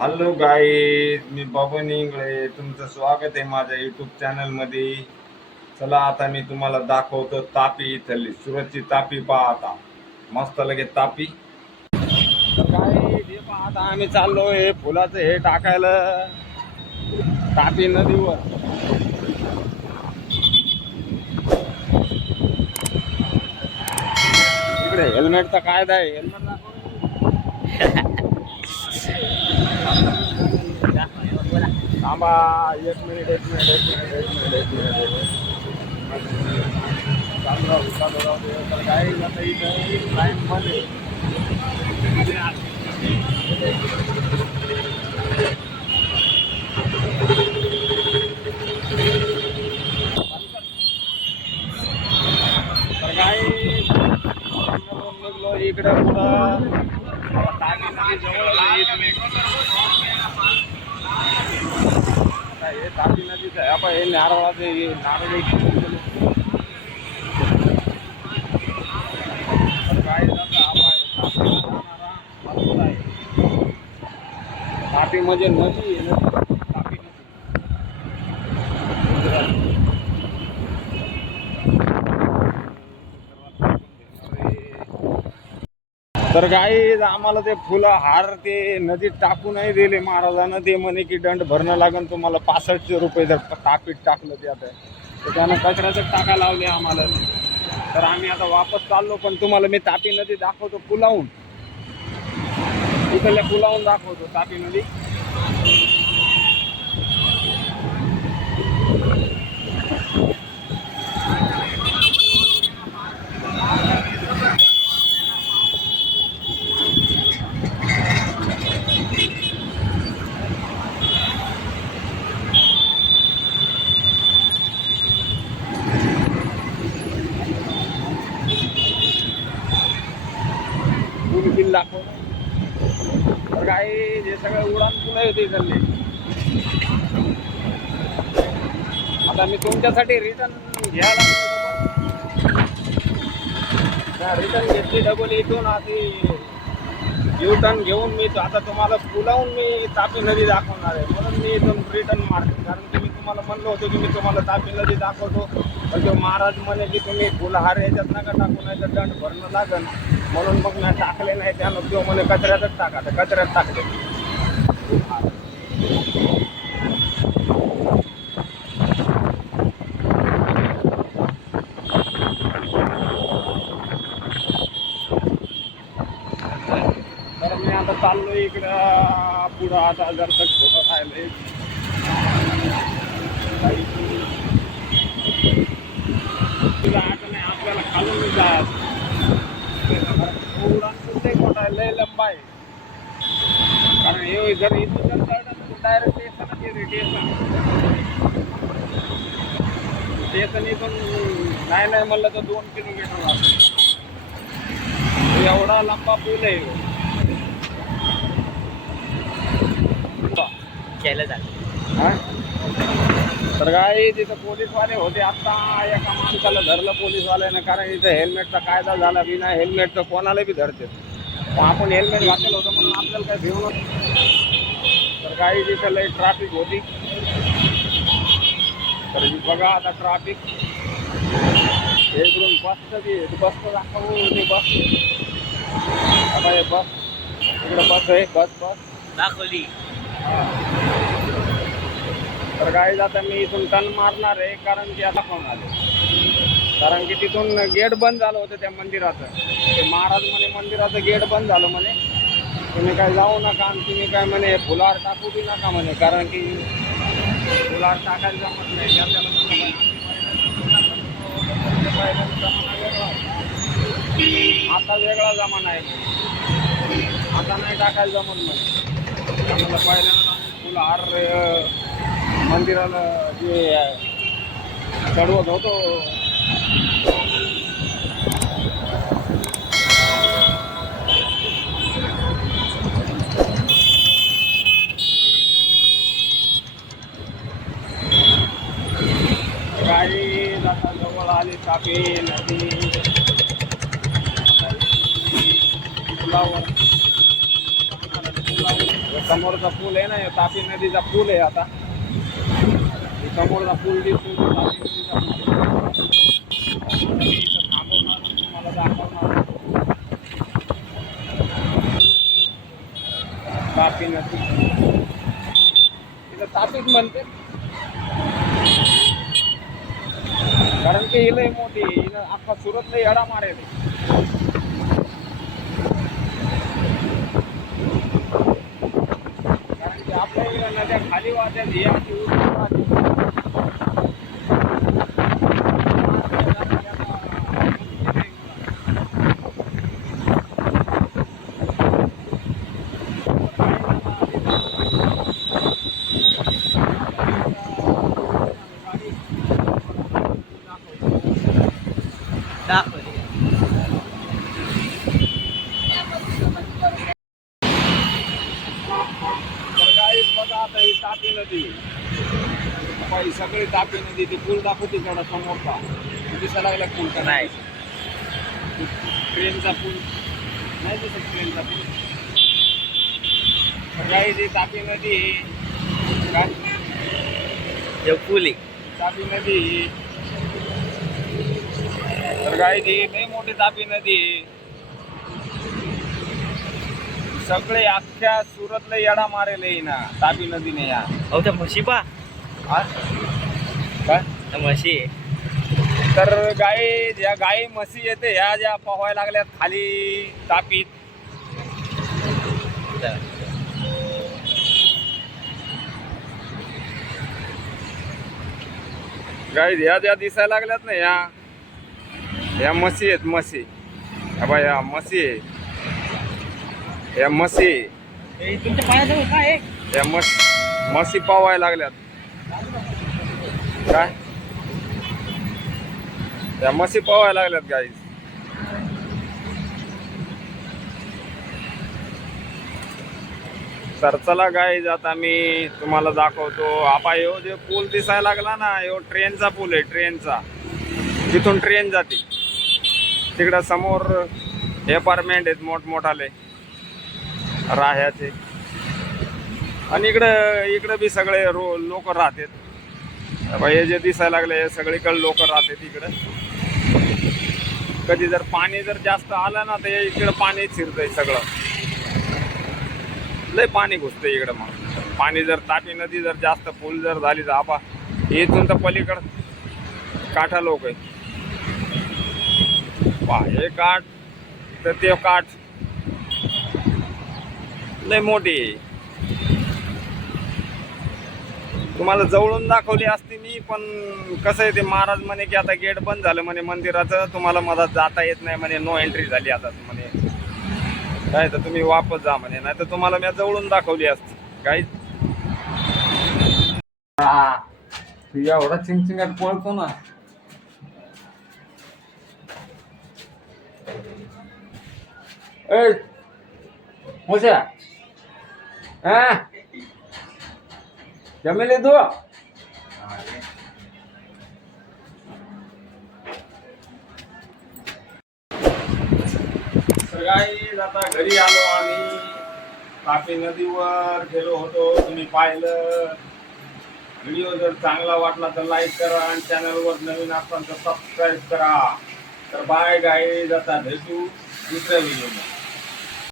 Hello guys, मी बबन इंगळे. तुमचं स्वागत आहे माझ्या यूट्यूब चॅनलमध्ये. चला आता मी तुम्हाला दाखवतो तापी इथली सुरतची तापी. पहा आता मस्त लगे तापी. तर गाईज हे पहा, आता आम्ही चाललो हे फुलाचं हे टाकायला तापी नदीवर. इकडे हेल्मेटचा कायदा आहे, हेल्मेट थांबा. एक मिनिट चालू राहू दे. तर काय आता इथं टाइम मध्ये तर काय निघलो इकडे पुढं तापी नदी जवळ आता हे तापी नदीचं आहे. आपण हे नारळाचे नारळी तापी म्हणजे नदी आहे. तापी नदी. तर गाईज आम्हाला ते फुलं हार ते नदीत टाकू नाही दिले महाराजांना. ते म्हणे की दंड भरणं लागेल तुम्हाला 65 रुपये जर तापीत टाकलं ते. आता तर त्यानं कचऱ्याचं टाका लावले आम्हाला. तर आम्ही आता वापस चाललो. पण तुम्हाला मी तापी नदी दाखवतो पुलावून. इथल्या पुलावून दाखवतो तापी नदी. बिल दाखव. तर काही हे सगळे उडान पुन्हा होते इकडले. आता मी तुमच्यासाठी रिटर्न घ्यायला रिटर्न घेतली डबल इथून. आधी यू टर्न घेऊन मी आता तुम्हाला पुलावून मी तापी नदी दाखवणार आहे. म्हणून मी इथून रिटर्न मारते. कारण की मी तुम्हाला म्हणलो होतो की मी तुम्हाला तापी नदी दाखवतो. पण तो महाराज म्हणे की तुम्ही फुलहार याच्यात नका टाकू, नाही तर दंड भरणं लागेल. म्हणून मग मी टाकले नाही. त्यानं तो म्हणे कचऱ्यातच टाका. तर कचऱ्यात टाकले. तर मी आता चाललो इकडं पुढं. आता जर तक थोडं राहिलंय तिला आता नाही आपल्याला खालून जात. उडान कुठे मोठा आहे, लय लंबा आहे. कारण हे जर इथून जर चढलं तर डायरेक्ट स्टेशनच येते. स्टेशन इथून नाही म्हणलं तर 2 किलोमीटर लागतं. एवढा लंबा पूल आहे. तर काय तिथं पोलीसवाले होते. आता एका माणसाला धरलं पोलीसवाल्यानं. कारण इथं हेल्मेटचा कायदा झाला. बिना हेल्मेटचं कोणाला बी धरते. आपण हेल्मेट घातलेलं होतं म्हणून आपल्याला काय भिवून. तर काही तिथं लई ट्रॅफिक होती. तर बघा आता ट्रॅफिक इकडून बसचं दाखवू. ते बस आता हे बस इकडं बस आहे. बस दाखवली. तर गाईज आता मी इथून टर्न मारणार आहे. कारण की आता कोण आले. कारण की तिथून गेट बंद झालं होतं त्या मंदिराचं. ते महाराज म्हणे मंदिराचं गेट बंद झालं म्हणे. तुम्ही काय जाऊ नका. आणि तुम्ही काय म्हणे फुलार टाकू बी नका म्हणे. कारण की फुलार टाकायला जमत नाही. आता वेगळा जमाना आहे. आता नाही टाकायला जमत म्हणे. आम्हाला पहिल्यांदा फुलार मंदिराला जे चढवत होतो. काही आता जवळ आली तापी नदी. पुलावर समोरचा पूल आहे ना, तापी नदीचा पूल आहे. आता समोरचा पूल दिसतो, तापी नदीचा पूल. मी इथं थांबवणार आणि तुम्हाला दाखवणार तापी नदी. इथं तापीच म्हणते, कारण की ही लय मोठी हिनं अख्खा सुरतला येडा मारेल. कारण की आपल्या इकडं नद्या खाली वाहत्यात, ही अशी उतरून वाहते. तर गाईस बघा आता ही तापी नदी, ही सगळी तापी नदी. ती पूल दाखवते तेवढा समोरचा दिसायला लागला. पूल का नाही? ट्रेनचा पूल नाही दिसत, ट्रेनचा पूल. काही ती तापी नदी काय पूल तापी नदी. तर काही ती लई मोठी तापी नदी. सगळे अख्ख्या सुरतला येडा मारेल ना तापी नदीने. या अहो त्या म्हशी पा काय म्हशी तर गाई, ज्या गाई म्हशी येते ह्या ज्या पोहायला लागल्यात खाली तापीत. गाई ह्या ज्या दिसायला लागल्यात ना, ह्या म्हशी आहेत. म्हशी बा, ह्या म्हशी आहे. ह्या म्हशी, तुमच्या पायाजवळ काय आहे? ह्या म्हशी पोहायला लागल्यात. काय त्या म्हशी पोहायला लागल्यात गाई. तर चला गाईज, आता मी तुम्हाला दाखवतो. आपा ह्यो जे पूल दिसायला लागला ना, ह्यो ट्रेनचा पूल आहे. ट्रेनचा, तिथून ट्रेन जाते. तिकडं समोर अपार्टमेंट आहेत मोठमोठाले राह्याचे. आणि इकडं बी सगळे लोक राहतात. हे जे दिसायला लागले हे सगळीकडे लोक राहतात इकडं. कधी जर पाणी जर जास्त आलं ना, तर इकडं पाणी शिरतंय सगळं. लय पाणी घुसतंय इकडं. मग पाणी जर तापी नदी जर जास्त फुल जर झाली तर आपा इथून तर पलीकडं काठा लोक आहे. पहा हे काठ तर ते काठ लय मोठी. तुम्हाला जवळून दाखवली असती मी, पण कसं आहे ते महाराज म्हणे की आता गेट बंद झालं म्हणे मंदिराचं, तुम्हाला मधात जाता येत नाही म्हणे, नो एंट्री झाली आता म्हणे. काय तर तुम्ही वापस जा म्हणे, नाही तर तुम्हाला मी जवळून दाखवली असती. काय एवढा चिंगचिंगाट पळतो ना. मोशा जमेले तू. सगळी आता घरी आलो आम्ही. तापी नदीवर गेलो होतो, तुम्ही पाहिलं. व्हिडिओ जर चांगला वाटला तर लाईक करा आणि चॅनलवर नवीन असाल तर सबस्क्राईब करा. तर बाय गाईज, आता भेटू दुसऱ्या व्हिडिओमध्ये.